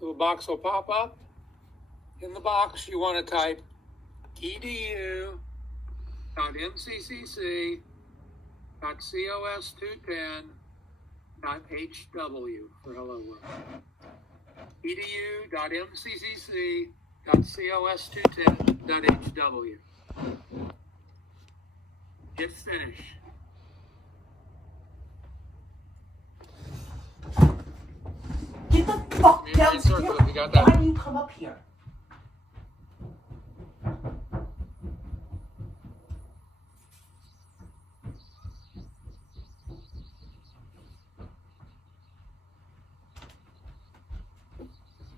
Little box will pop up. In the box, you want to type edu.mccc.cos210.hw for hello world. edu.mccc.cos210.hw. Hit finish. Get the fuck downstairs. Why do you come up here?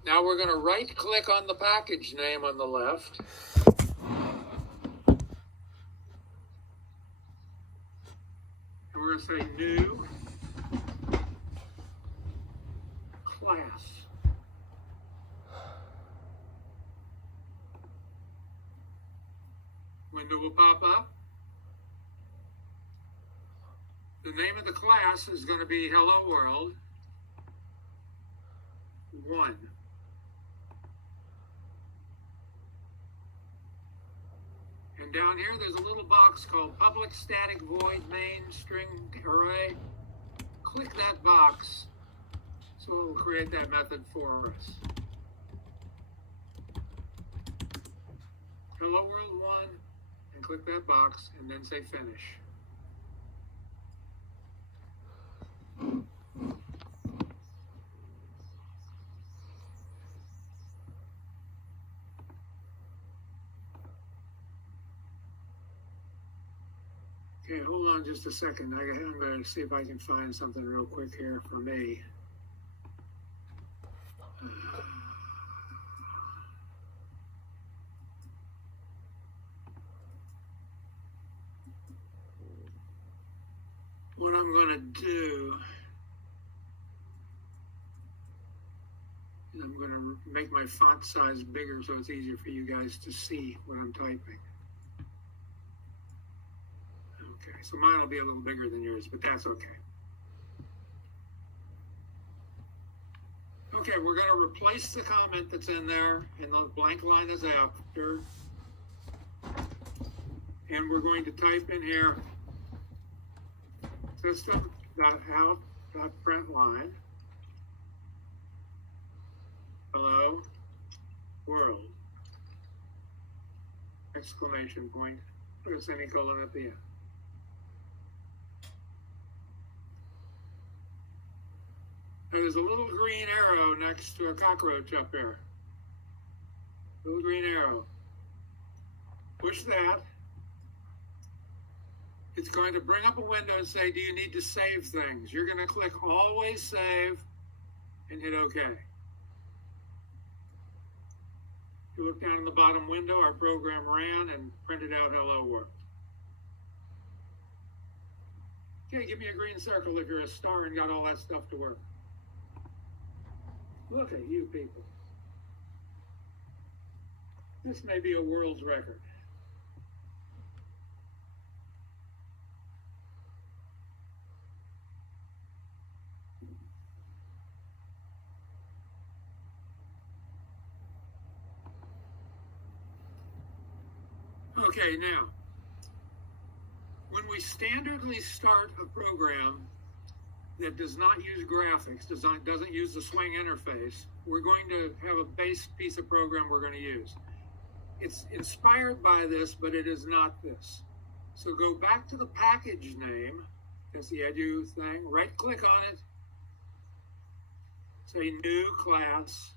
Now we're going to right click on the package name on the left. And we're going to say new class. Window will pop up. The name of the class is going to be Hello World 1. And down here, there's a little box called Public Static Void Main String Array. Click that box so it will create that method for us. Hello World 1, and click that box, and then say Finish. Okay, hold on just a second. I'm going to see if I can find something real quick here for me. What I'm going to do is I'm going to make my font size bigger so it's easier for you guys to see what I'm typing. Okay, so mine will be a little bigger than yours, but that's okay. Okay, we're going to replace the comment that's in there, and the blank line is after. And we're going to type in here system.out.println hello world exclamation point, put a semicolon at the end. There's a little green arrow next to a cockroach up here. Little green arrow. Push that. It's going to bring up a window and say, do you need to save things? You're going to click Always Save and hit OK. You look down in the bottom window, our program ran and printed out Hello World. Okay, give me a green circle if you're a star and got all that stuff to work. Look at you people. This may be a world's record. Okay, now, when we standardly start a program that does not use graphics, doesn't use the swing interface, we're going to have a base piece of program we're going to use. It's inspired by this, but it is not this. So go back to the package name, that's the edu thing, right click on it, say new class.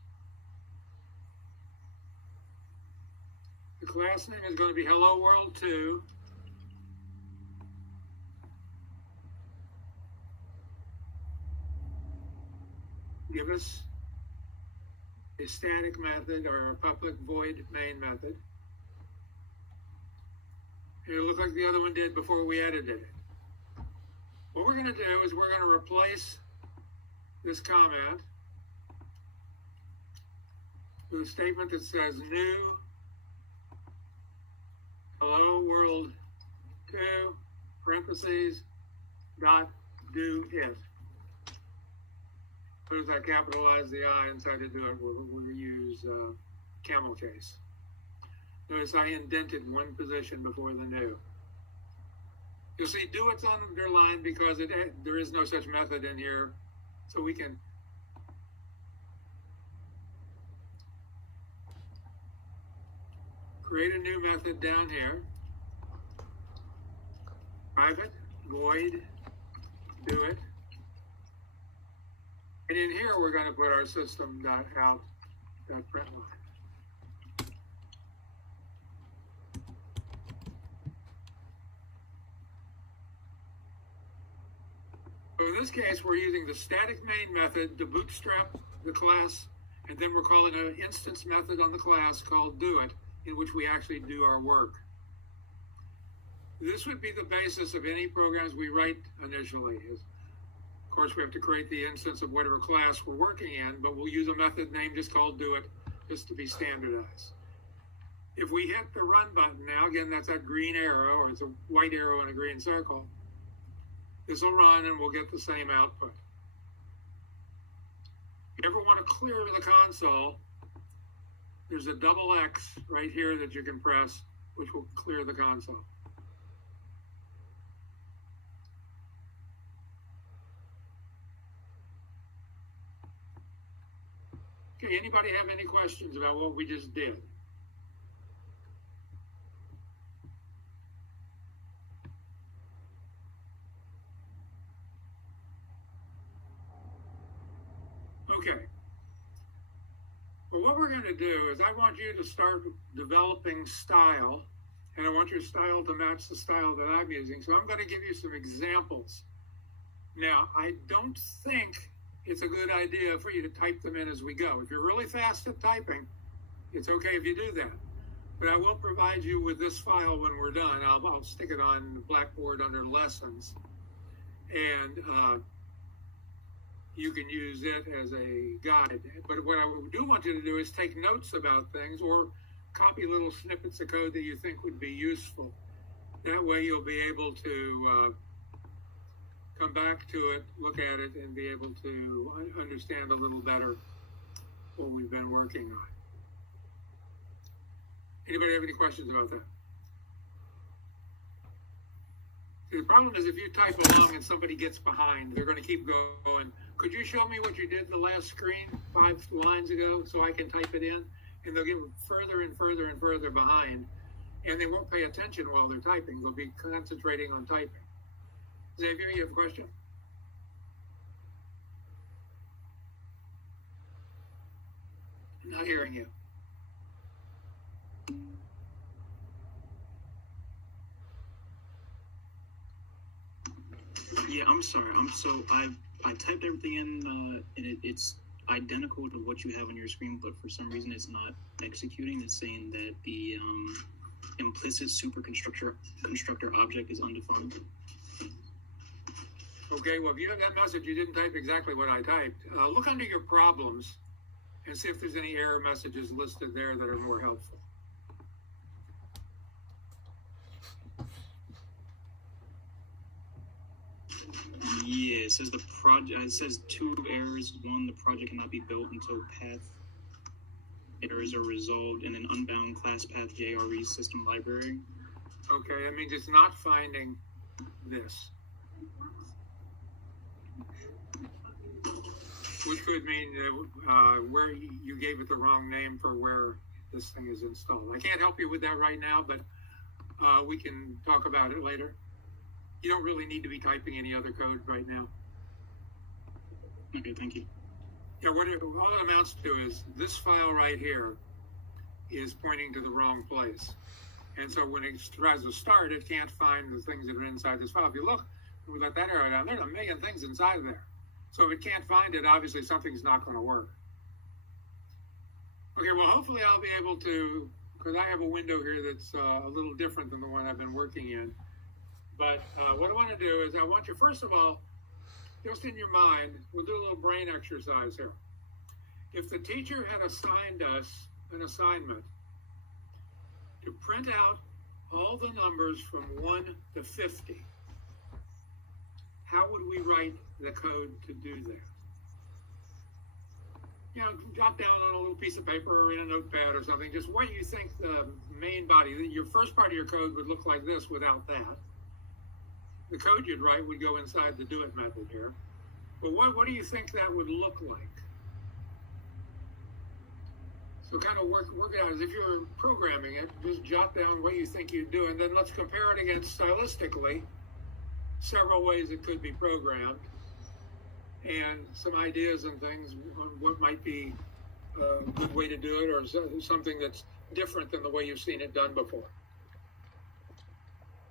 The class name is going to be Hello World 2. Give us a static method or a public void main method. It'll look like the other one did before we edited it. What we're going to do is we're going to replace this comment with a statement that says new Hello World 2 parentheses dot do it. Notice I capitalize the I and try to do it. We'll use camel case. Notice I indented one position before the new. You'll see do it's underlined because there is no such method in here. So we can create a new method down here. Private, void, do it. And in here, we're going to put our system.out.println. So in this case, we're using the static main method to bootstrap the class, and then we're calling an instance method on the class called doIt, in which we actually do our work. This would be the basis of any programs we write initially. Of course, we have to create the instance of whatever class we're working in, but we'll use a method name just called doIt, just to be standardized. If we hit the run button now, again, that's that green arrow, or it's a white arrow in a green circle. This will run and we'll get the same output. If you ever want to clear the console, there's a double X right here that you can press, which will clear the console. Okay, anybody have any questions about what we just did? Okay. Well, what we're going to do is I want you to start developing style, and I want your style to match the style that I'm using. So I'm going to give you some examples. Now, I don't think it's a good idea for you to type them in as we go. If you're really fast at typing, it's okay if you do that. But I will provide you with this file when we're done. I'll stick it on Blackboard under lessons. And you can use it as a guide. But what I do want you to do is take notes about things or copy little snippets of code that you think would be useful. That way you'll be able to come back to it, look at it, and be able to understand a little better what we've been working on. Anybody have any questions about that? See, the problem is if you type along and somebody gets behind, they're going to keep going. Could you show me what you did the last screen 5 lines ago so I can type it in? And they'll get further and further and further behind, and they won't pay attention while they're typing. They'll be concentrating on typing. Xavier, you have a question? I'm not hearing you. Yeah, I'm sorry. I typed everything in, and it's identical to what you have on your screen, but for some reason it's not executing. It's saying that the implicit superconstructor object is undefined. Okay, well, if you have that message, you didn't type exactly what I typed. Look under your problems and see if there's any error messages listed there that are more helpful. Yeah, it says the project. It says 2 errors. 1, the project cannot be built until path errors are resolved in an unbound class path JRE system library. Okay, that means it's not finding this. Which could mean where you gave it the wrong name for where this thing is installed. I can't help you with that right now, but we can talk about it later. You don't really need to be typing any other code right now. Okay, thank you. Yeah, all it amounts to is this file right here is pointing to the wrong place. And so when it tries to start, it can't find the things that are inside this file. If you look, we got that arrow down, there's a million things inside of there. So if it can't find it, obviously something's not going to work. Okay, well, hopefully I'll be able to, because I have a window here that's a little different than the one I've been working in. But what I want to do is I want you, first of all, just in your mind, we'll do a little brain exercise here. If the teacher had assigned us an assignment to print out all the numbers from 1 to 50, how would we write the code to do that? you know, jot down on a little piece of paper or in a notepad or something, just what you think the main body, your first part of your code would look like this without that. The code you'd write would go inside the do it method here. But what do you think that would look like? So kind of work it out as if you're programming it, just jot down what you think you'd do, and then let's compare it against stylistically several ways it could be programmed, and some ideas and things on what might be a good way to do it, or something that's different than the way you've seen it done before.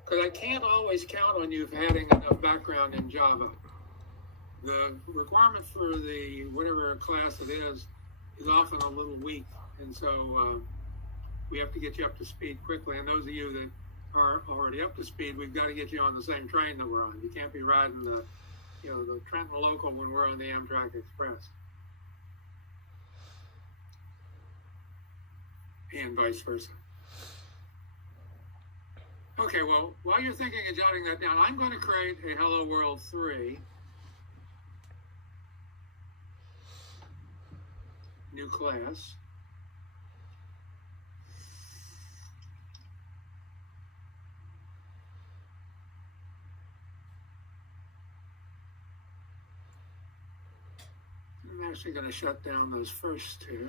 Because I can't always count on you having enough background in Java. The requirement for the whatever class it is often a little weak, and so we have to get you up to speed quickly. And those of you that are already up to speed, we've got to get you on the same train that we're on. You can't be riding the Trenton Local when we're on the Amtrak Express. And vice versa. Okay, well, while you're thinking of jotting that down, I'm going to create a Hello World 3. New class. I'm actually going to shut down those first two.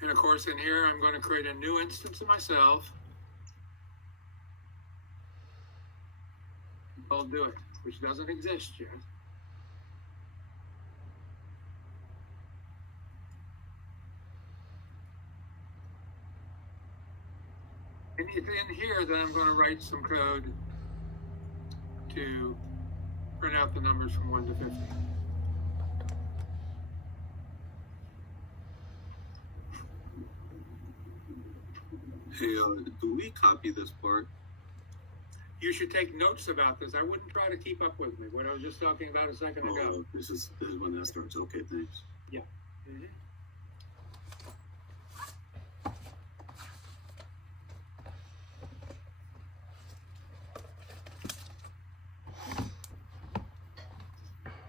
And of course, in here, I'm going to create a new instance of myself. I'll do it, which doesn't exist yet. And in here, then I'm going to write some code to print out the numbers from 1 to 50. Hey, do we copy this part? You should take notes about this. I wouldn't try to keep up with me. What I was just talking about a second ago. This is when that starts. Okay, thanks. Yeah. Mm-hmm.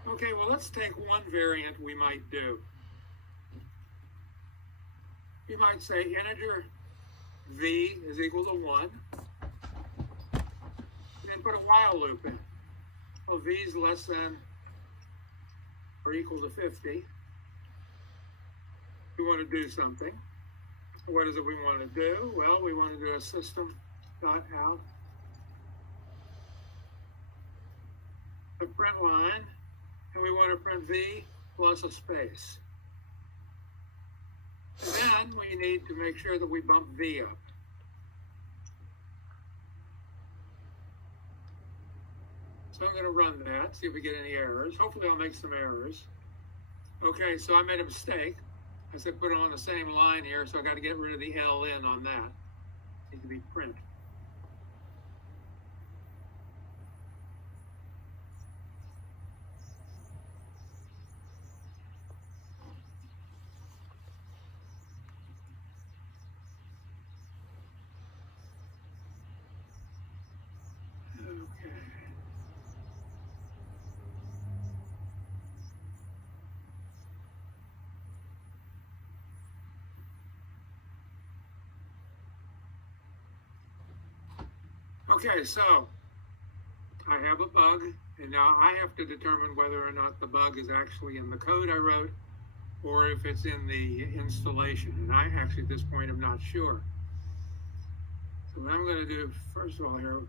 Okay, well, let's take one variant we might do. You might say integer v is equal to 1. Then put a while loop in. Well, v is less than or equal to 50. We want to do something. What is it we want to do? Well, we want to do a system.out. A print line. And we want to print v plus a space. And then we need to make sure that we bump v up. So I'm going to run that, see if we get any errors. Hopefully I'll make some errors. Okay, so I made a mistake. I said put it on the same line here, so I got to get rid of the ln on that. It needs to be print. Okay, so I have a bug, and now I have to determine whether or not the bug is actually in the code I wrote or if it's in the installation. And I actually, at this point, am not sure. So what I'm going to do, first of all, here,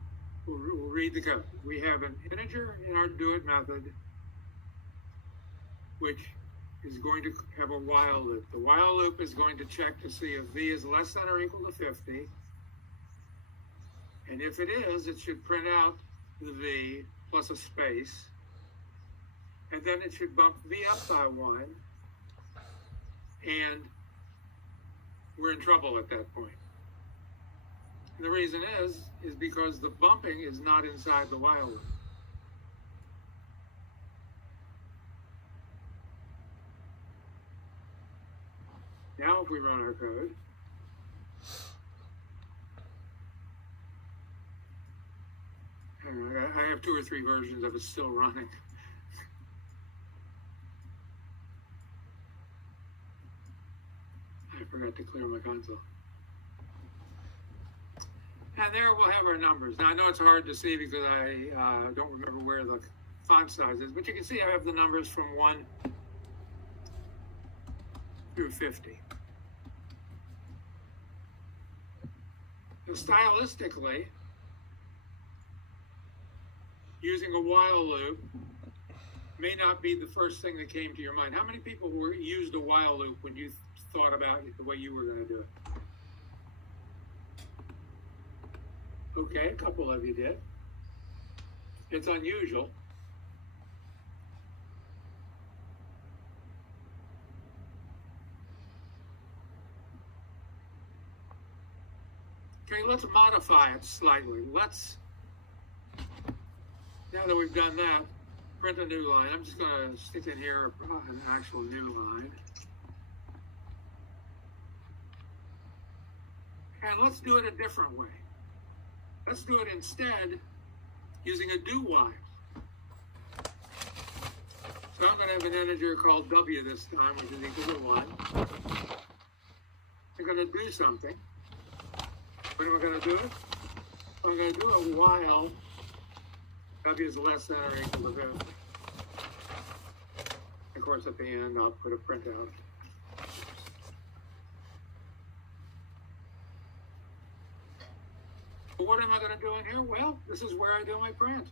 we'll read the code. We have an integer in our doIt method, which is going to have a while loop. The while loop is going to check to see if v is less than or equal to 50. And if it is, it should print out the v plus a space. And then it should bump v up by 1. And we're in trouble at that point. And the reason is because the bumping is not inside the while loop. Now if we run our code, I have 2 or 3 versions of it still running. I forgot to clear my console. And there we'll have our numbers. Now I know it's hard to see because I don't remember where the font size is, but you can see I have the numbers from 1 through 50. So stylistically, using a while loop may not be the first thing that came to your mind. How many people used a while loop when you thought about the way you were going to do it? Okay, a couple of you did. It's unusual. Okay, let's modify it slightly. Now that we've done that, print a new line. I'm just going to stick in here an actual new line. And let's do it a different way. Let's do it instead using a do while. So I'm going to have an integer called w this time, which is equal to 1. I'm going to do something. What am I going to do? I'm going to do a while w is less than or equal to 50. Of course, at the end, I'll put a printout. But what am I going to do in here? Well, this is where I do my print.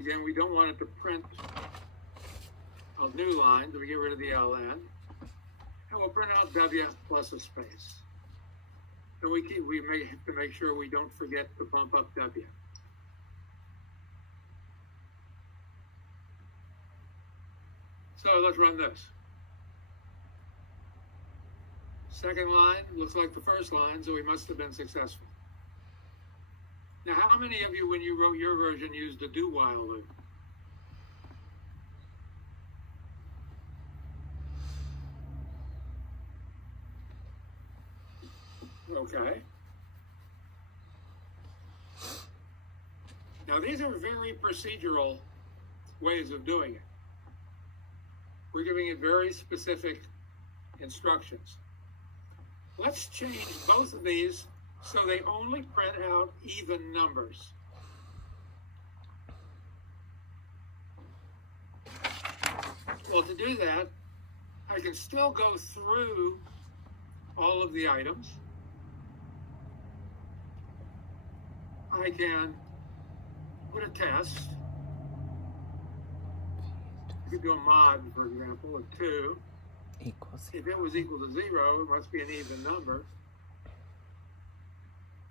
Again, we don't want it to print a new line, so we get rid of the ln. And we'll print out w plus a space. And we may have to make sure we don't forget to bump up w. So let's run this. Second line looks like the first line, so we must have been successful. Now, how many of you, when you wrote your version, used a do while loop? Okay. Now, these are very procedural ways of doing it. We're giving it very specific instructions. Let's change both of these so they only print out even numbers. Well, to do that, I can still go through all of the items. I can put a test. You could do a mod, for example, of 2. Equals. If it was equal to 0, it must be an even number.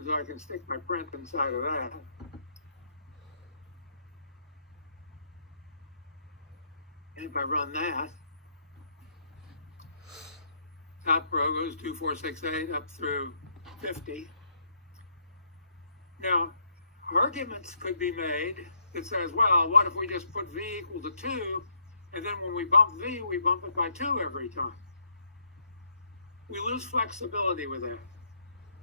So I can stick my print inside of that. And if I run that, top row goes 2, 4, 6, 8 up through 50. Now, arguments could be made that says, well, what if we just put v equal to 2, and then when we bump v, we bump it by 2 every time? We lose flexibility with that.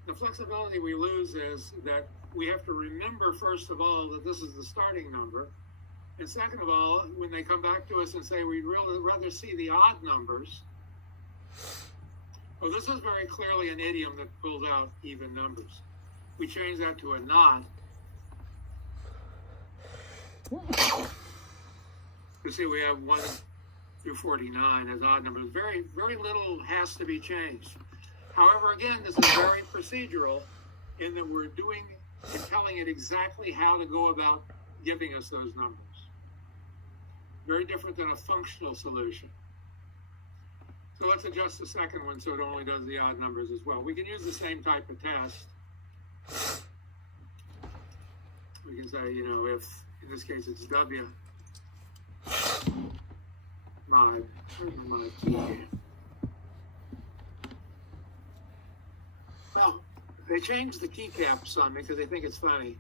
The flexibility we lose is that we have to remember, first of all, that this is the starting number. And second of all, when they come back to us and say we'd really rather see the odd numbers, well, this is very clearly an idiom that pulls out even numbers. We change that to a not. You see, we have 1 through 49 as odd numbers. Very, very little has to be changed. However, again, this is very procedural in that we're doing and telling it exactly how to go about giving us those numbers. Very different than a functional solution. So let's adjust the second one so it only does the odd numbers as well. We can use the same type of test. We can say, if in this case it's W mod, well, they changed the keycaps on me because they think it's funny.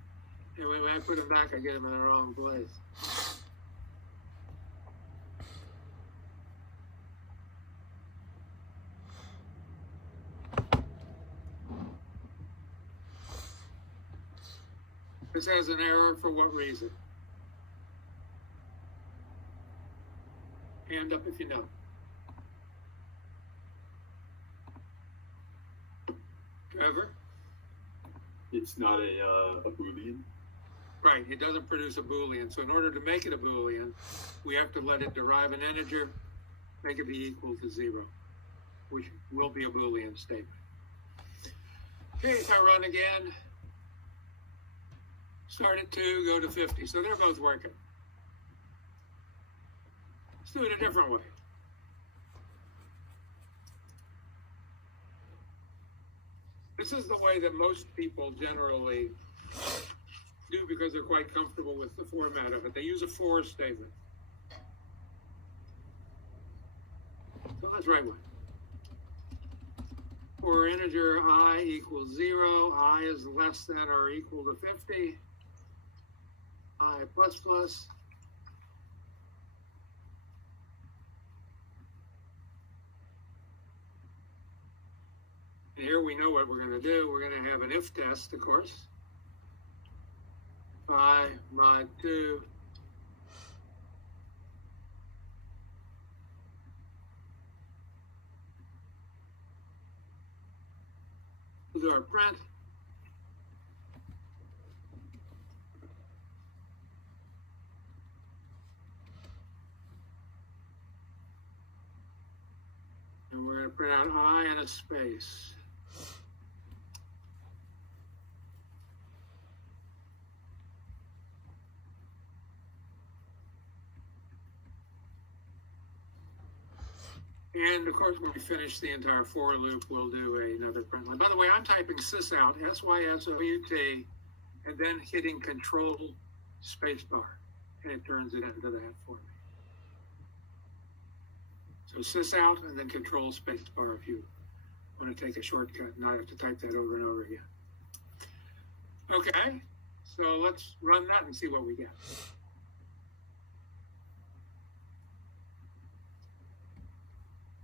And when I put them back, I get them in the wrong place. This has an error for what reason? Hand up if you know. Trevor? It's not a Boolean. Right, it doesn't produce a Boolean. So in order to make it a Boolean, we have to let it derive an integer, make it be equal to 0, which will be a Boolean statement. Okay, if I run again, start at 2, go to 50. So they're both working. Let's do it a different way. This is the way that most people generally do because they're quite comfortable with the format of it. They use a for statement. So let's write one. For integer I equals 0, I is less than or equal to 50, I plus plus. And here we know what we're going to do. We're going to have an if test, of course. Phi mod 2 we'll do our print. And we're going to print out I and a space. And of course, when we finish the entire for loop, we'll do another print line. By the way, I'm typing sysout, SYSOUT, and then hitting Control spacebar, and it turns it into that for me. So sysout and then Control spacebar if you want to take a shortcut and not have to type that over and over again. Okay, so let's run that and see what we get.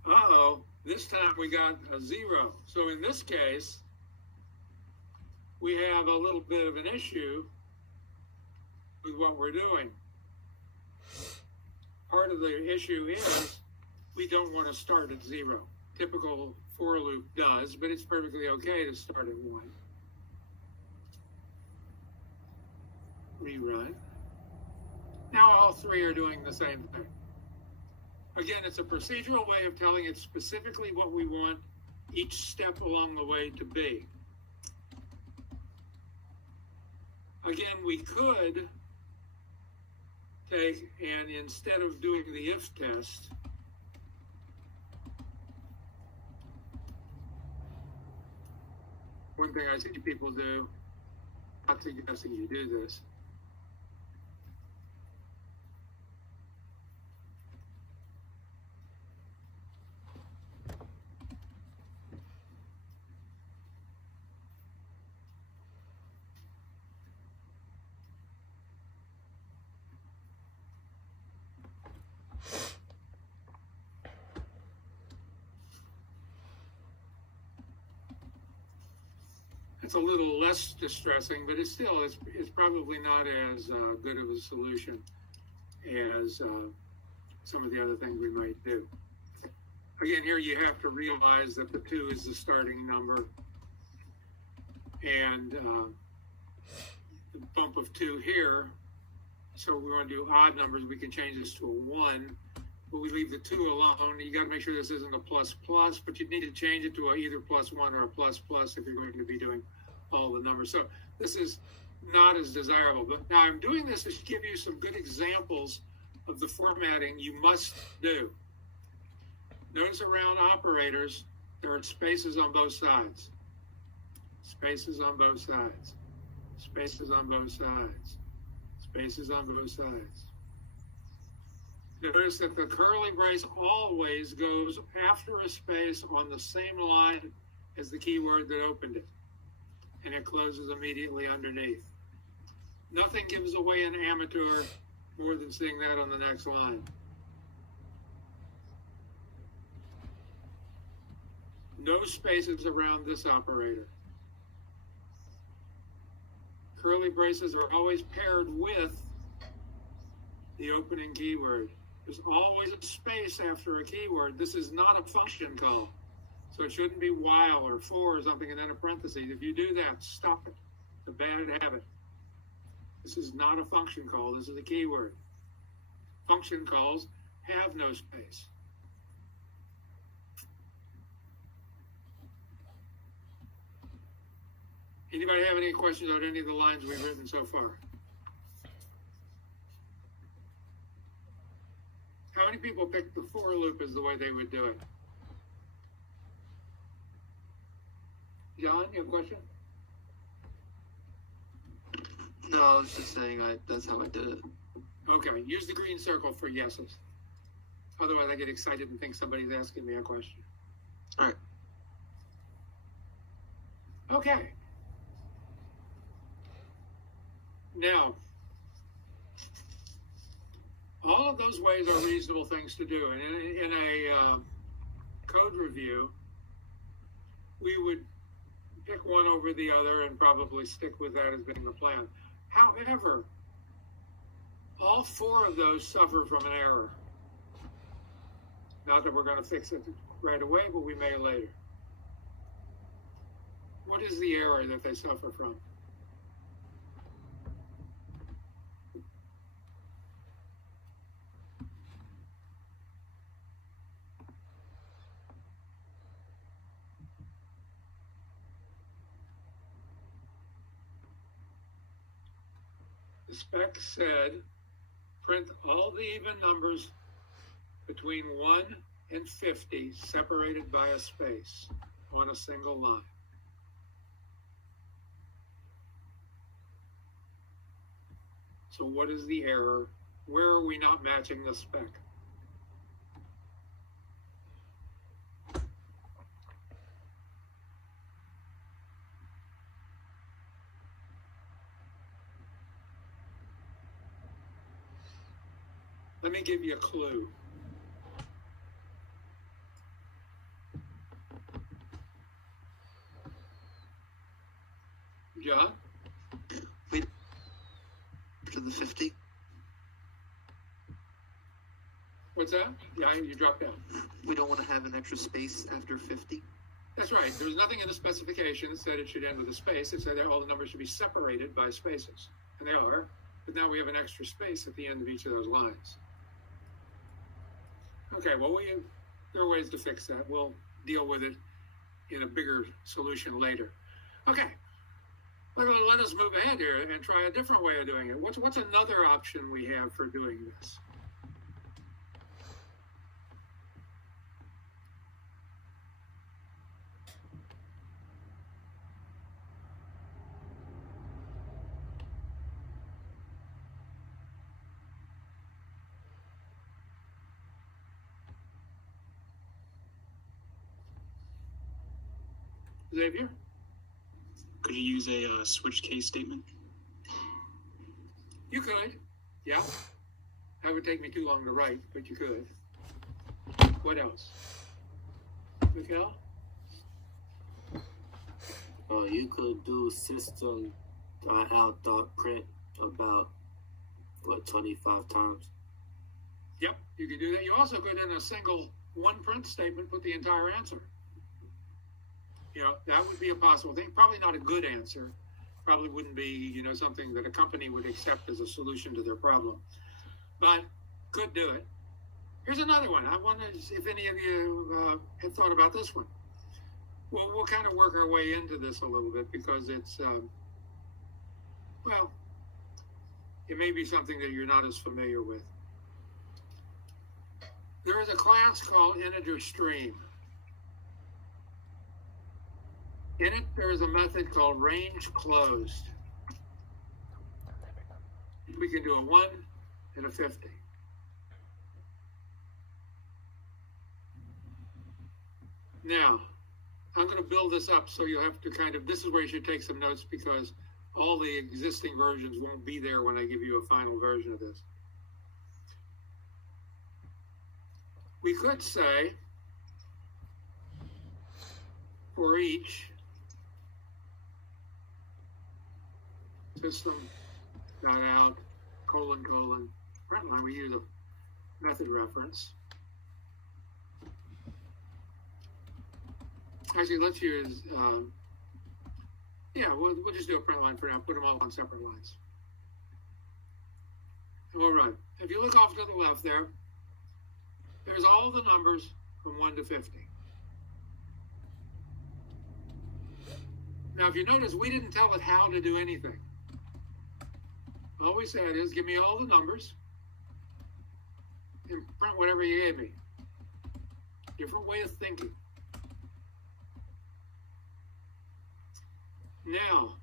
Uh-oh, this time we got a 0. So in this case, we have a little bit of an issue with what we're doing. Part of the issue is we don't want to start at 0. Typical for loop does, but it's perfectly okay to start at 1. Rerun. Now all three are doing the same thing. Again, it's a procedural way of telling it specifically what we want each step along the way to be. Again, we could take and instead of doing the if test, one thing I see people do, not suggesting you do this, it's a little less distressing, but it's probably not as good of a solution as some of the other things we might do. Again, here you have to realize that the 2 is the starting number, and the bump of 2 here. So we want to do odd numbers. We can change this to a 1, but we leave the 2 alone. You got to make sure this isn't a plus plus, but you need to change it to either +1 or a plus plus if you're going to be doing all the numbers. So this is not as desirable. But now I'm doing this to give you some good examples of the formatting you must do. Notice around operators, there are spaces on both sides. Spaces on both sides. Spaces on both sides. Spaces on both sides. Notice that the curly brace always goes after a space on the same line as the keyword that opened it, and it closes immediately underneath. Nothing gives away an amateur more than seeing that on the next line. No spaces around this operator. curly braces are always paired with the opening keyword. There's always a space after a keyword. This is not a function call. So it shouldn't be while or for or something and then a parenthesis. If you do that, stop it. It's a bad habit. This is not a function call. This is a keyword. Function calls have no space. Anybody have any questions on any of the lines we've written so far? How many people picked the for loop as the way they would do it? John, you have a question? No, I was just saying that's how I did it. Okay, use the green circle for yeses. Otherwise, I get excited and think somebody's asking me a question. All right. Okay. Now, all of those ways are reasonable things to do. And in a code review, we would pick one over the other and probably stick with that as being the plan. However, all four of those suffer from an error. Not that we're going to fix it right away, but we may later. What is the error that they suffer from? The spec said, print all the even numbers between 1 and 50 separated by a space on a single line. So what is the error? Where are we not matching the spec? Let me give you a clue. John? Wait to the 50. What's that? Yeah, you dropped out. We don't want to have an extra space after 50. That's right. There was nothing in the specification that said it should end with a space. It said that all the numbers should be separated by spaces. And they are. But now we have an extra space at the end of each of those lines. Okay, well, there are ways to fix that. We'll deal with it in a bigger solution later. Okay, let us move ahead here and try a different way of doing it. What's another option we have for doing this? Xavier? Could you use a switch case statement? You could, yeah. That would take me too long to write, but you could. What else? Mikhail? You could do system.out.print about 25 times. Yep, you could do that. You also could, in a single one print statement, put the entire answer. You know, that would be a possible thing. Probably not a good answer. Probably wouldn't be, something that a company would accept as a solution to their problem. But could do it. Here's another one. I wonder if any of you had thought about this one. Well, we'll kind of work our way into this a little bit because it's, it may be something that you're not as familiar with. There is a class called integer stream. In it, there is a method called range closed. We can do a 1 and a 50. Now, I'm going to build this up so you'll have to this is where you should take some notes because all the existing versions won't be there when I give you a final version of this. We could say, for each, so system dot out colon print line. We use a method reference. Actually, let's use, we'll just do a print line for now. Put them all on separate lines. And we'll run. If you look off to the left there, there's all the numbers from 1 to 50. Now, if you notice, we didn't tell it how to do anything. All we said is, give me all the numbers and print whatever you gave me. Different way of thinking. Now,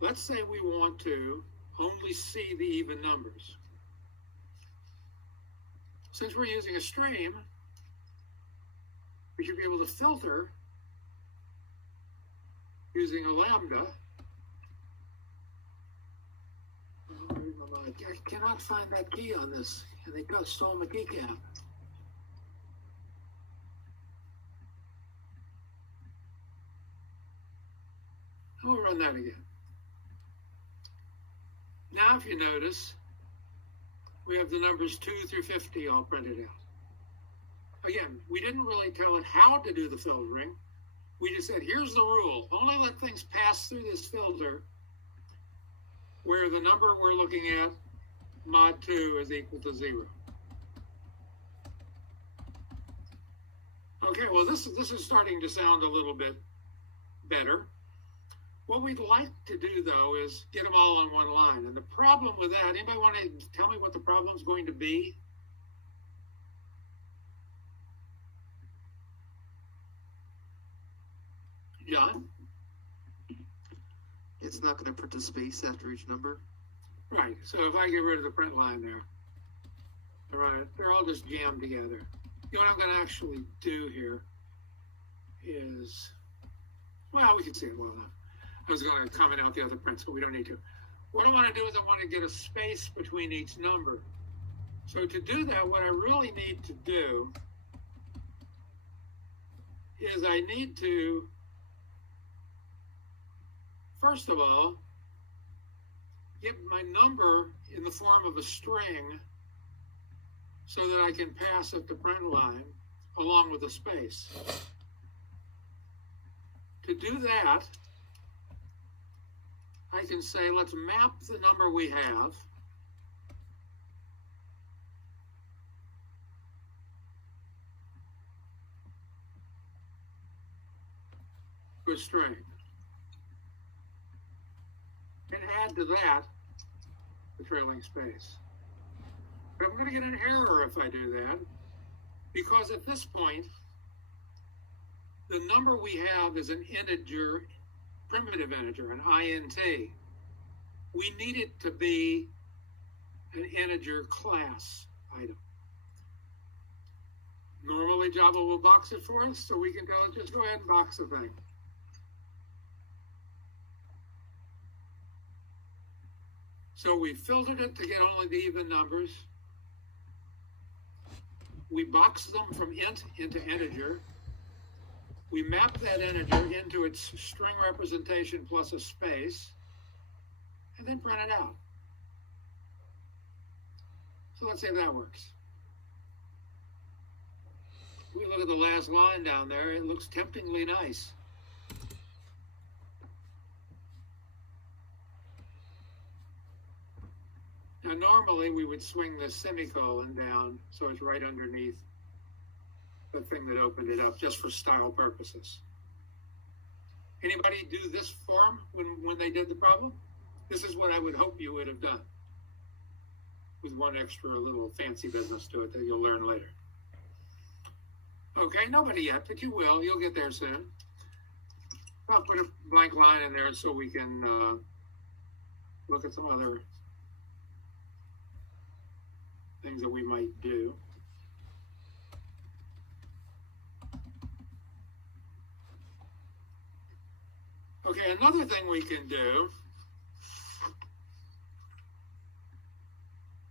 let's say we want to only see the even numbers. Since we're using a stream, we should be able to filter using a lambda. I cannot find that key on this, and they stole my keycap. We'll run that again. Now, if you notice, we have the numbers 2 through 50 all printed out. Again, we didn't really tell it how to do the filtering. We just said, here's the rule. Only let things pass through this filter where the number we're looking at, mod 2, is equal to 0. Okay, well, this is starting to sound a little bit better. What we'd like to do, though, is get them all on one line. And the problem with that, anybody want to tell me what the problem's going to be? John? It's not going to print a space after each number. Right, so if I get rid of the print line there, all right, they're all just jammed together. You know what I'm going to actually do here is, well, we can see it well enough. I was going to comment out the other prints, but we don't need to. What I want to do is I want to get a space between each number. So to do that, what I really need to do is I need to, first of all, get my number in the form of a string so that I can pass it to print line along with a space. To do that, I can say, let's map the number we have to a string. And add to that the trailing space. But I'm going to get an error if I do that, because at this point, the number we have is an integer, primitive integer, an int. We need it to be an integer class item. Normally Java will box it for us, so we can just go ahead and box the thing. So we filtered it to get only the even numbers. We boxed them from int into integer. We map that integer into its string representation plus a space, and then print it out. So let's see if that works. We look at the last line down there, it looks temptingly nice. Now normally we would swing the semicolon down so it's right underneath the thing that opened it up, just for style purposes. Anybody do this form when they did the problem? This is what I would hope you would have done, with one extra little fancy business to it that you'll learn later. Okay, nobody yet, but you will. You'll get there soon. I'll put a blank line in there so we can look at some other things that we might do. Okay, another thing we can do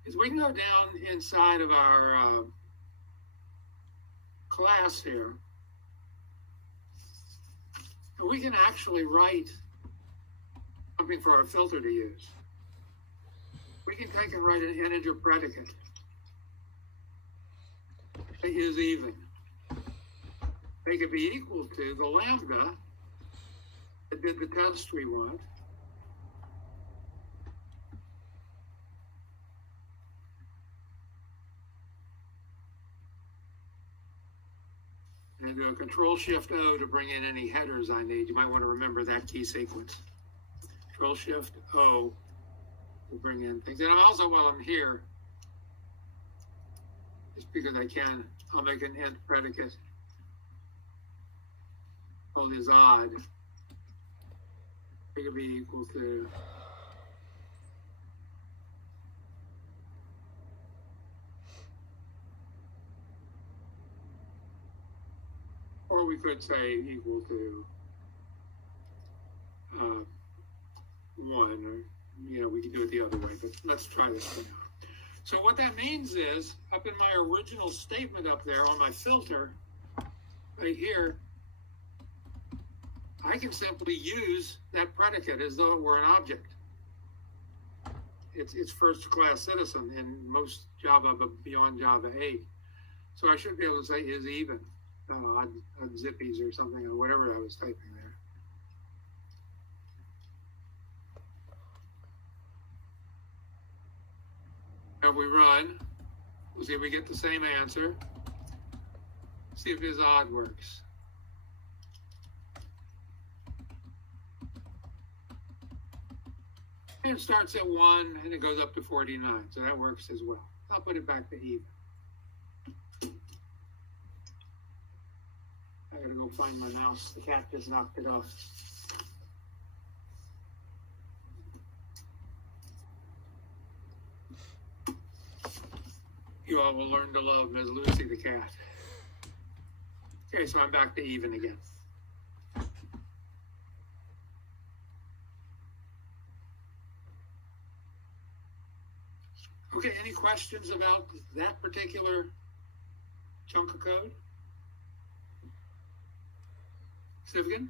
is we can go down inside of our class here, and So we can actually write something for our filter to use. We can take and write an integer predicate. It is even. They could be equal to the lambda that did the test we want. And do a Control-Shift-O to bring in any headers I need. You might want to remember that key sequence. Control-Shift-O to bring in things. And also, while I'm here, just because I can, I'll make an int predicate called is odd. It could be equal to or we could say equal to 1, or we could do it the other way, but let's try this one out. So what that means is, up in my original statement up there on my filter, right here, I can simply use that predicate as though it were an object. It's first class citizen in most Java, but beyond Java 8. So I should be able to say is even. Odd zippies or something, or whatever I was typing there. If we run, we'll see if we get the same answer. See if is odd works. And it starts at 1 and it goes up to 49, so that works as well. I'll put it back to even. I gotta go find my mouse. The cat just knocked it off. You all will learn to love Ms. Lucy the cat. Okay, so I'm back to even again. Okay, any questions about that particular chunk of code? Significant?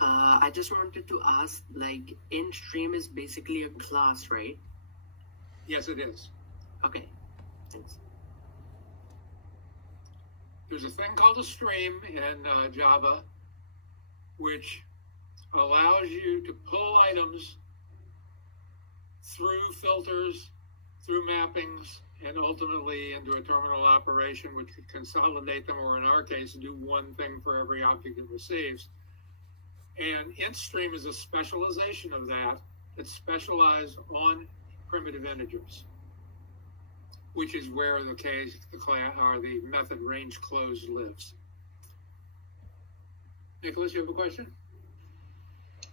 I just wanted to ask, like, in stream is basically a class, right? Yes, it is. Okay, thanks. There's a thing called a stream in Java, which allows you to pull items through filters, through mappings, and ultimately into a terminal operation which could consolidate them, or in our case, do one thing for every object it receives. And IntStream is a specialization of that. It's specialized on primitive integers, which is where the case, the class, or the method range closed lives. Nicholas, you have a question?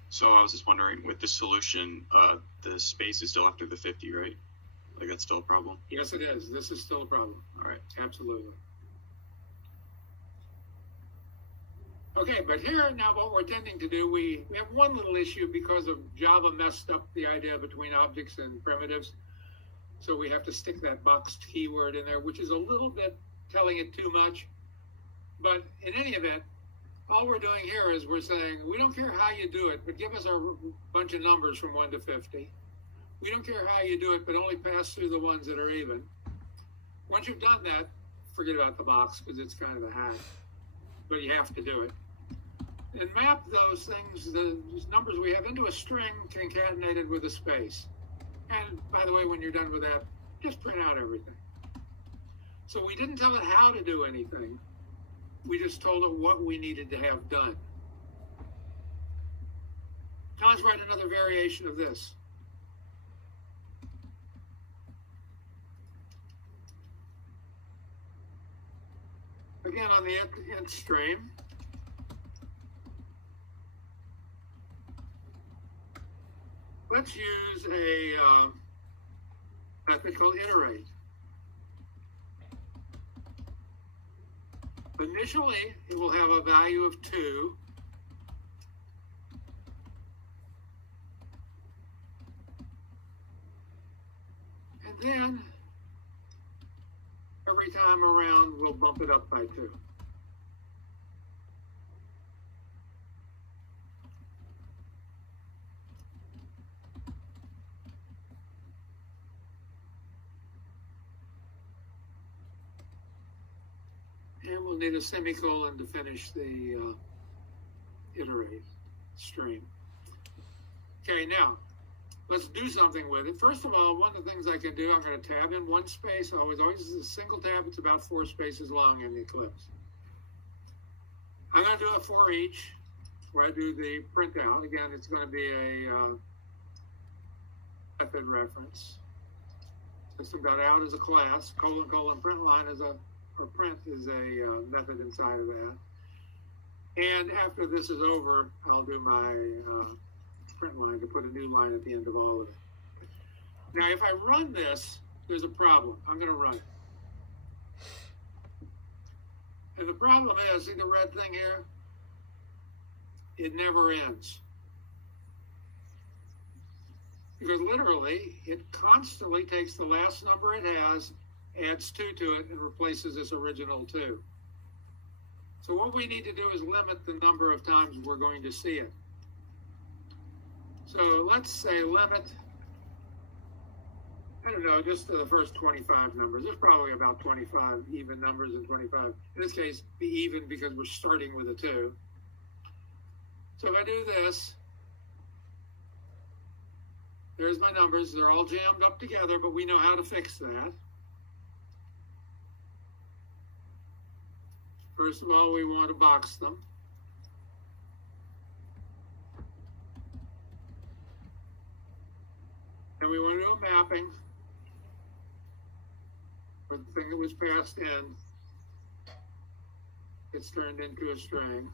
So I was just wondering, with the solution, the space is still after the 50, right? Like that's still a problem? Yes, it is. This is still a problem. All right. Absolutely. Okay, but here now what we're tending to do, we have one little issue because of Java messed up the idea between objects and primitives. So we have to stick that boxed keyword in there, which is a little bit telling it too much. But in any event, all we're doing here is we're saying, we don't care how you do it, but give us a bunch of numbers from 1 to 50. We don't care how you do it, but only pass through the ones that are even. Once you've done that, forget about the box because it's kind of a hack, but you have to do it. And map those things, those numbers we have, into a string concatenated with a space. And by the way, when you're done with that, just print out everything. So we didn't tell it how to do anything. We just told it what we needed to have done. Now let's write another variation of this. Again, on the int stream, let's use a method called iterate. Initially, it will have a value of 2. And then, every time around, we'll bump it up by 2. And we'll need a semicolon to finish the iterate stream. Okay, now let's do something with it. First of all, one of the things I can do, I'm going to tab in one space. Always is a single tab. It's about 4 spaces long in the Eclipse. I'm going to do a for each, where I do the printout. Again, it's going to be a method reference. System.out is a class, colon, print line is a, or print is a method inside of that. And after this is over, I'll do my print line to put a new line at the end of all of it. Now, if I run this, there's a problem. I'm going to run it. And the problem is, see the red thing here? It never ends. Because literally, it constantly takes the last number it has, adds 2 to it, and replaces this original 2. So what we need to do is limit the number of times we're going to see it. So let's say limit, I don't know, just to the first 25 numbers. There's probably about 25 even numbers and 25. In this case, be even because we're starting with a 2. So if I do this, there's my numbers. They're all jammed up together, but we know how to fix that. First of all, we want to box them. And we want to do a mapping for the thing that was passed in gets turned into a string.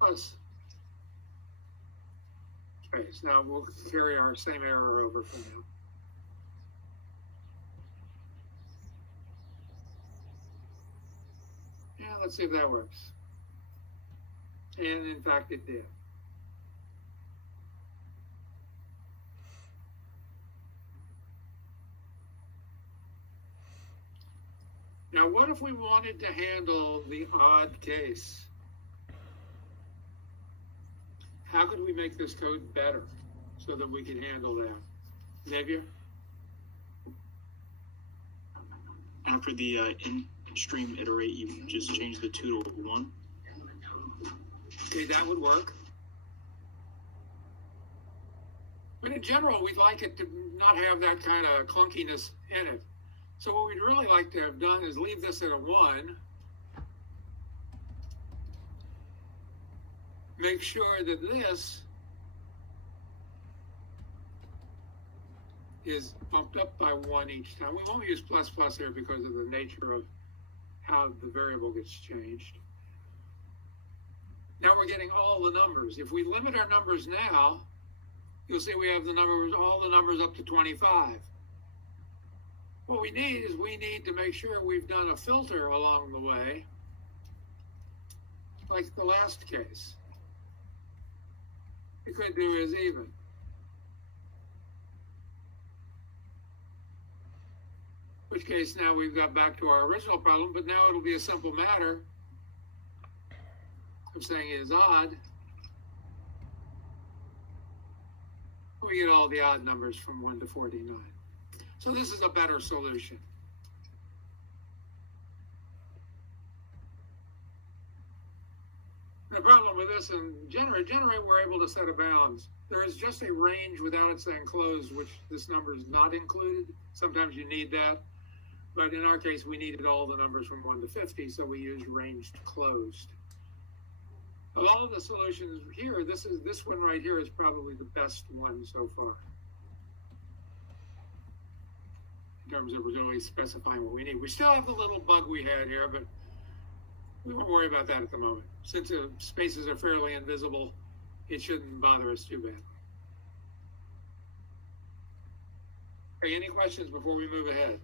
Plus space. Now we'll carry our same error over from now. Yeah, let's see if that works. And in fact, it did. Now, what if we wanted to handle the odd case? How could we make this code better so that we could handle that? Xavier? After the in-stream iterate, you just change the 2 to 1. Okay, that would work. But in general, we'd like it to not have that kind of clunkiness in it. So what we'd really like to have done is leave this at a 1. Make sure that this is bumped up by 1 each time. We won't use plus plus here because of the nature of how the variable gets changed. Now we're getting all the numbers. If we limit our numbers now, you'll see we have the numbers, all the numbers up to 25. What we need is we need to make sure we've done a filter along the way, like the last case. We could do is even. In which case now we've got back to our original problem, but now it'll be a simple matter of saying is odd. We get all the odd numbers from 1 to 49. So this is a better solution. The problem with this in generate, we're able to set a bounds. There is just a range without it saying closed, which this number is not included. Sometimes you need that. But in our case, we needed all the numbers from 1 to 50, so we used ranged closed. Of all of the solutions here, this one right here is probably the best one so far, in terms of really specifying what we need. We still have the little bug we had here, but we won't worry about that at the moment. Since the spaces are fairly invisible, it shouldn't bother us too bad. Okay, any questions before we move ahead?